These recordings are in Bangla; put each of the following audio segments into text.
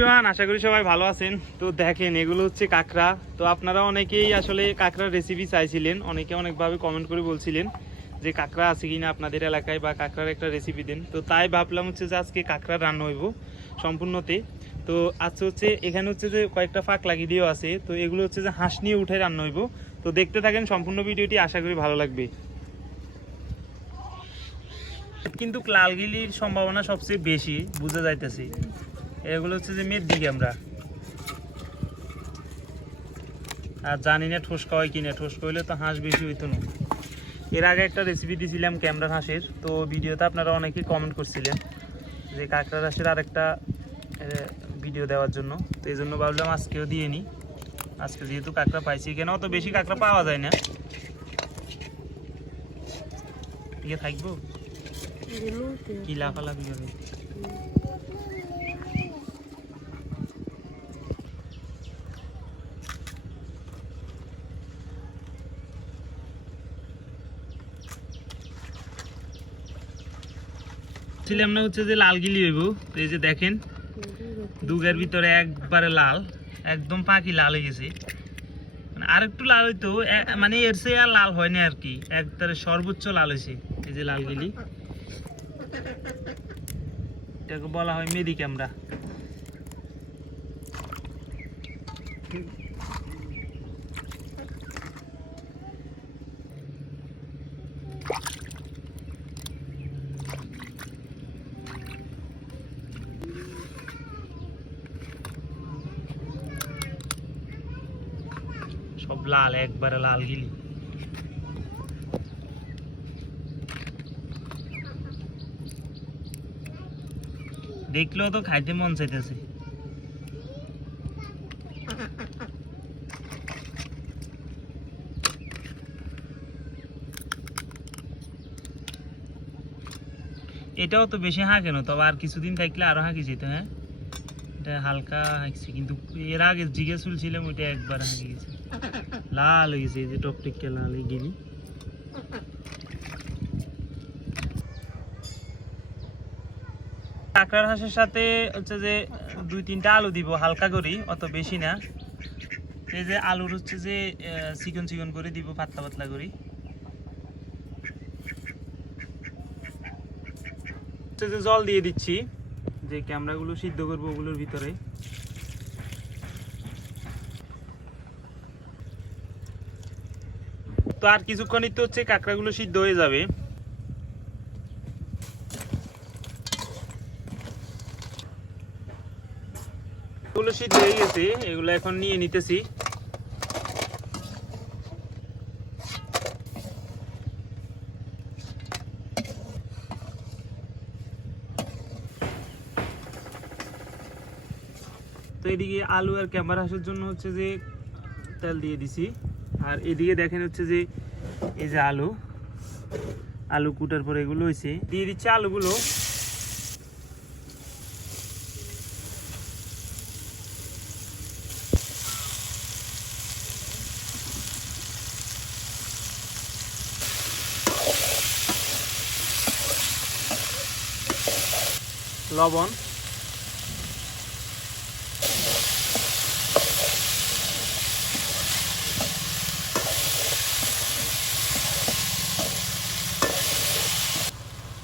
এভরিওয়ান, আশা করি সবাই ভালো আছেন। তো দেখেন, এগুলো হচ্ছে কাঁকড়া। তো আপনারা অনেকেই আসলে কাঁকড়ার রেসিপি চাইছিলেন, অনেকে অনেকভাবে কমেন্ট করে বলছিলেন যে কাঁকড়া আছে কিনা আপনাদের এলাকায় বা কাঁকড়ার একটা রেসিপি দেন। তো তাই ভাবলাম হচ্ছে যে আজকে কাঁকড়া রান্না হইব সম্পূর্ণতে। তো আজকে হচ্ছে এখানে হচ্ছে যে কয়েকটা ফাঁক লাগিয়ে দিয়েও আছে। তো এগুলো হচ্ছে যে হাঁস নিয়ে উঠে রান্না হইব। তো দেখতে থাকেন সম্পূর্ণ ভিডিওটি, আশা করি ভালো লাগবে। কিন্তু লালগিলির সম্ভাবনা সবচেয়ে বেশি বোঝা যাইতেছে। এগুলো হচ্ছে যে মেয়ের দিকে আমরা আর জানি না ঠোসকা হয় কিনা। ঠোসকা হইলে তো হাঁস বেশি হইতো না। এর আগে একটা রেসিপি দিয়েছিলাম ক্যামরার হাঁসের, তো ভিডিওতে আপনারা অনেকেই কমেন্ট করছিলেন যে কাঁকড়ার হাঁসের আরেকটা ভিডিও দেওয়ার জন্য। তো এই জন্য ভাবলাম আজকেও দিয়ে নিই। আজকে যেহেতু কাঁকড়া পাইছি, কেন অত বেশি কাঁকড়া পাওয়া যায় না। ইয়ে থাকবো কি লাফালাফি করে। আমরা হচ্ছে যে লালগিলি হইব। তো এই যে দেখেন, দুগের ভিতরে একবারে লাল, একদম পাখি লাল হয়ে গেছে। মানে আর একটু লাল হইতো, মানে এর চেয়ে আর লাল হয় না আর কি, একবারে সর্বোচ্চ লাল হয়েছে। এই যে লালগিলি, এটাকে বলা হয় মেদি ক্যামরা। সব লাল, একবারে লাল গিলি। দেখলেও তো খাইতে মন চাইতেছে। এটাও তো বেশি হাঁ কেন, তবে আর কিছুদিন থাকলে আরো হাঁকি যেত। হ্যাঁ, এটা হালকা হাঁকছে, কিন্তু এর আগে জিজ্ঞেস ছিলাম ওইটা একবার হাঁকি গেছে, লাল হয়ে গেছে। এই যে টকটিকে লাল হয়ে গেলি। কাঁকড়ার হাঁসের সাথে হচ্ছে যে 2-3টা আলু দিব হালকা করে, অত বেশি না। এই যে আলুর হচ্ছে যে চিকন চিকন করে দিব, পাতলা পাতলা করে। যে জল দিয়ে দিচ্ছি, যে ক্যামেরাগুলো সিদ্ধ করবো ওগুলোর ভিতরে। তো আর কিছুক্ষণই তো হচ্ছে কাঁকড়াগুলো সিদ্ধ হয়ে যাবে। এগুলো সিদ্ধ হয়ে গেছে, এগুলো এখন নিয়ে নিতেছি। তো এদিকে আলু আর ক্যামেরা হাঁসের জন্য হচ্ছে যে তেল দিয়ে দিছি। আর এদিকে দেখেন হচ্ছে যে এই যে আলু কুটার পরে এগুলো হয়েছে, দিয়ে দিচ্ছে আলুগুলো। লবণ,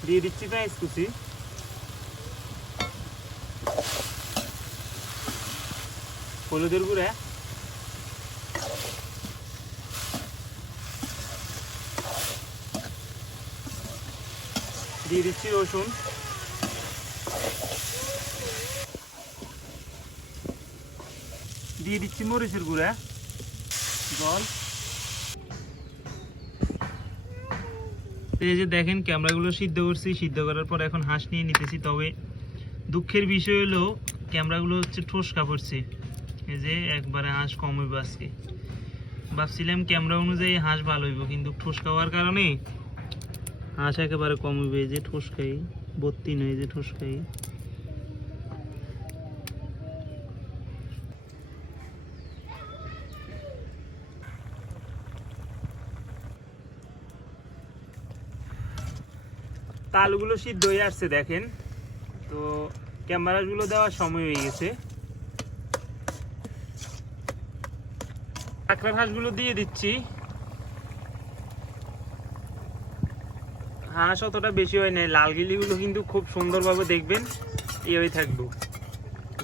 দিয়ে দিচ্ছি পেঁয়াজ কুচি, হলুদের গুঁড়া, দিয়ে দিচ্ছি রসুন, দিয়ে দিচ্ছি মরিচের গুঁড়া, জল। এই যে দেখেন ক্যামেরাগুলো সিদ্ধ করছি, সিদ্ধ করার পর এখন হাঁস নিয়ে নিতেছি। তবে দুঃখের বিষয় হলো ক্যামেরাগুলো হচ্ছে ঠোসকা পড়ছে। এই যে একবারে হাঁস কম হইব আজকে। ভাবছিলাম ক্যামেরা অনুযায়ী হাঁস ভালো হইব, কিন্তু ঠোসকা হওয়ার কারণে হাঁস একেবারে কম হইবে। এই যে ঠোসকাই 32 নয়, এই যে ঠোসকাই। আলুগুলো সিদ্ধ হয়ে আসছে দেখেন। তো ক্যামেরাগুলো দেওয়ার সময় হয়ে গেছে। কাঁকড়ার হাঁসগুলো দিয়ে দিচ্ছি। হাঁস অতটা বেশি হয় নাই, লাল গিলিগুলো কিন্তু খুব সুন্দরভাবে দেখবেন এই থাকবো,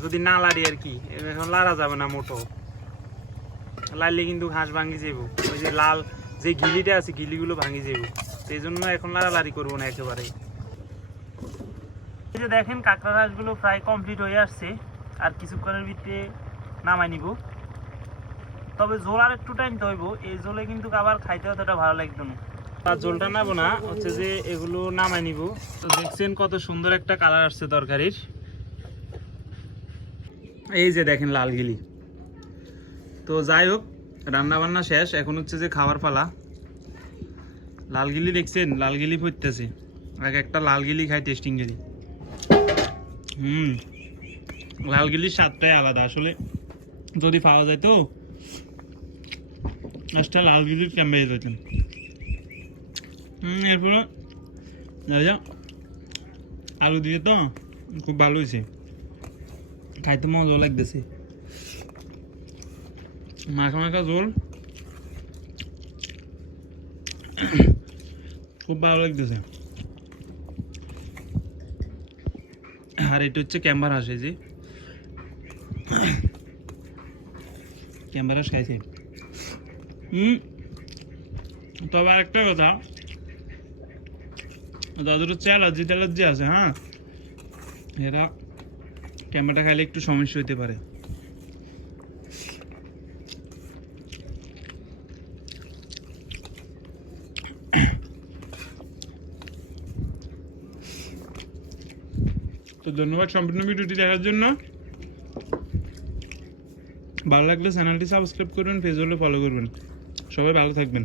যদি না লাড়ি আর কি, এখন লাড়া যাবে না মোটো, লাড়লে কিন্তু হাঁস ভাঙি যাব, ওই যে লাল যে গিলিটা আছে গিলিগুলো ভাঙি যাব, সেই জন্য এখন লাড়ালাড়ি করবো না একেবারে। এই যে দেখেন কাঁকড়ার হাঁসগুলো প্রায় কমপ্লিট হয়ে আসছে, আর কিছুক্ষণের ভিতরে নামাই নিব। তবে ঝোল আর একটু টাইম তো হইব, এই ঝোলে কিন্তু আবার খাইতে অতটা ভালো লাগতো না। আর ঝোলটা নাবো না, হচ্ছে যে এগুলো নামাই নিব। তো দেখছেন কত সুন্দর একটা কালার আসছে তরকারির, এই যে দেখেন লাল গিলি। তো যাই হোক, রান্না বান্না শেষ, এখন হচ্ছে যে খাবার পালা। লাল গিলি দেখছেন, লাল গিলি ফুটতেছে, আগে একটা লাল গিলি খাই, টেস্টিং গিলি। লাল গিলির স্বাদটাই আলাদা আসলে, যদি পাওয়া যায় তো একটা লাল গিলির ক্যাম্বে যেতেন। এরপরে আলু দিয়ে তো খুব ভালো হয়েছে, খাইতে মজাও লাগতেছে, মাখা মাখা ঝোল, খুব ভালো লাগতেছে। আর এটা হচ্ছে ক্যাম্বার হাঁস, এই যে ক্যাম্বার হাঁস খাইছে। তবে আরেকটা কথা, দাদুর হচ্ছে অ্যালার্জি ট্যালার্জি আছে, হ্যাঁ, এরা ক্যাম্বারটা খাইলে একটু সমস্যা হতে পারে। তো ধন্যবাদ সম্পূর্ণ ভিডিওটি দেখার জন্য। ভালো লাগলে চ্যানেলটি সাবস্ক্রাইব করবেন, পেজ হলে ফলো করবেন। সবাই ভালো থাকবেন।